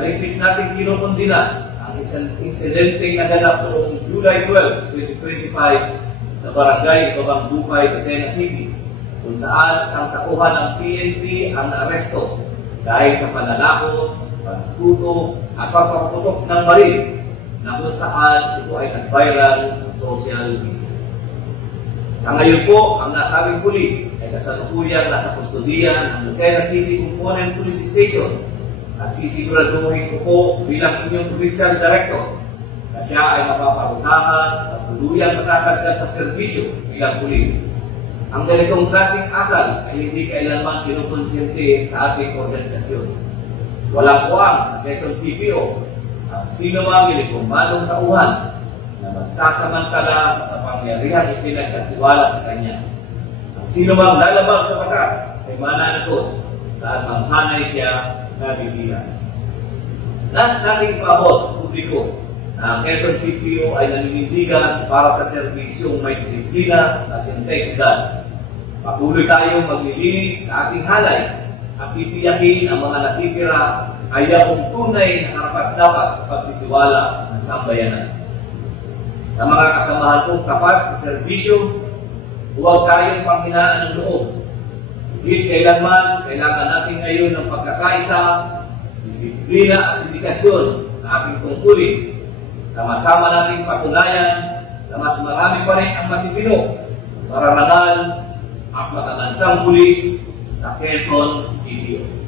mahigpit natin kinukundina ang insidenteng naganap noong July 12, 2025 sa Barangay Babang Dupay, Quezon City, kung saan isang tauhan ng PNP ang naaresto dahil sa pananakot, pagtuto at pagpaputok ng baril na kung saan ito ay nag-viral sa social media. Sa ngayon po, ang nasabing pulis ay kasalukuyang nasa kustodiyan ng Lucena City Component Police Station at sisiguraduhin ko po bilang inyong provincial director na siya ay mapaparusahan at tuluyang matatagdag sa serbisyo bilang pulis. Ang ganitong klaseng asal ay hindi kailanman kinukonsente sa ating organisasyon. Walang puwang sa Quezon PPO ang sino mang ilikumbanong tauhan na magsasamantala sa kapangyarihan ipinagkatiwala sa kanya. Ang sino mang lalabag sa batas ay mananagot saan manghanay siya nabibilang. Last nating paabot sa publiko na ang Quezon PPO ay naninindigan para sa serbisyong may disiplina at integridad. Patuloy tayong maglilinis sa ating halay at titiyakin ang mga natitira ay yung tunay na karapat-dapat sa pagtitiwala ng sambayanan. Sa mga kasamahan kong tapat sa serbisyo, huwag tayong panghinaan ng loob. Higit kailanman, kailangan natin ngayon ng pagkakaisa, disiplina at dedikasyon sa ating tungkulin. Sama-sama nating patunayan na mas marami pa rin ang matitino, mararangal at makakansang pulis sa Quezon PPO.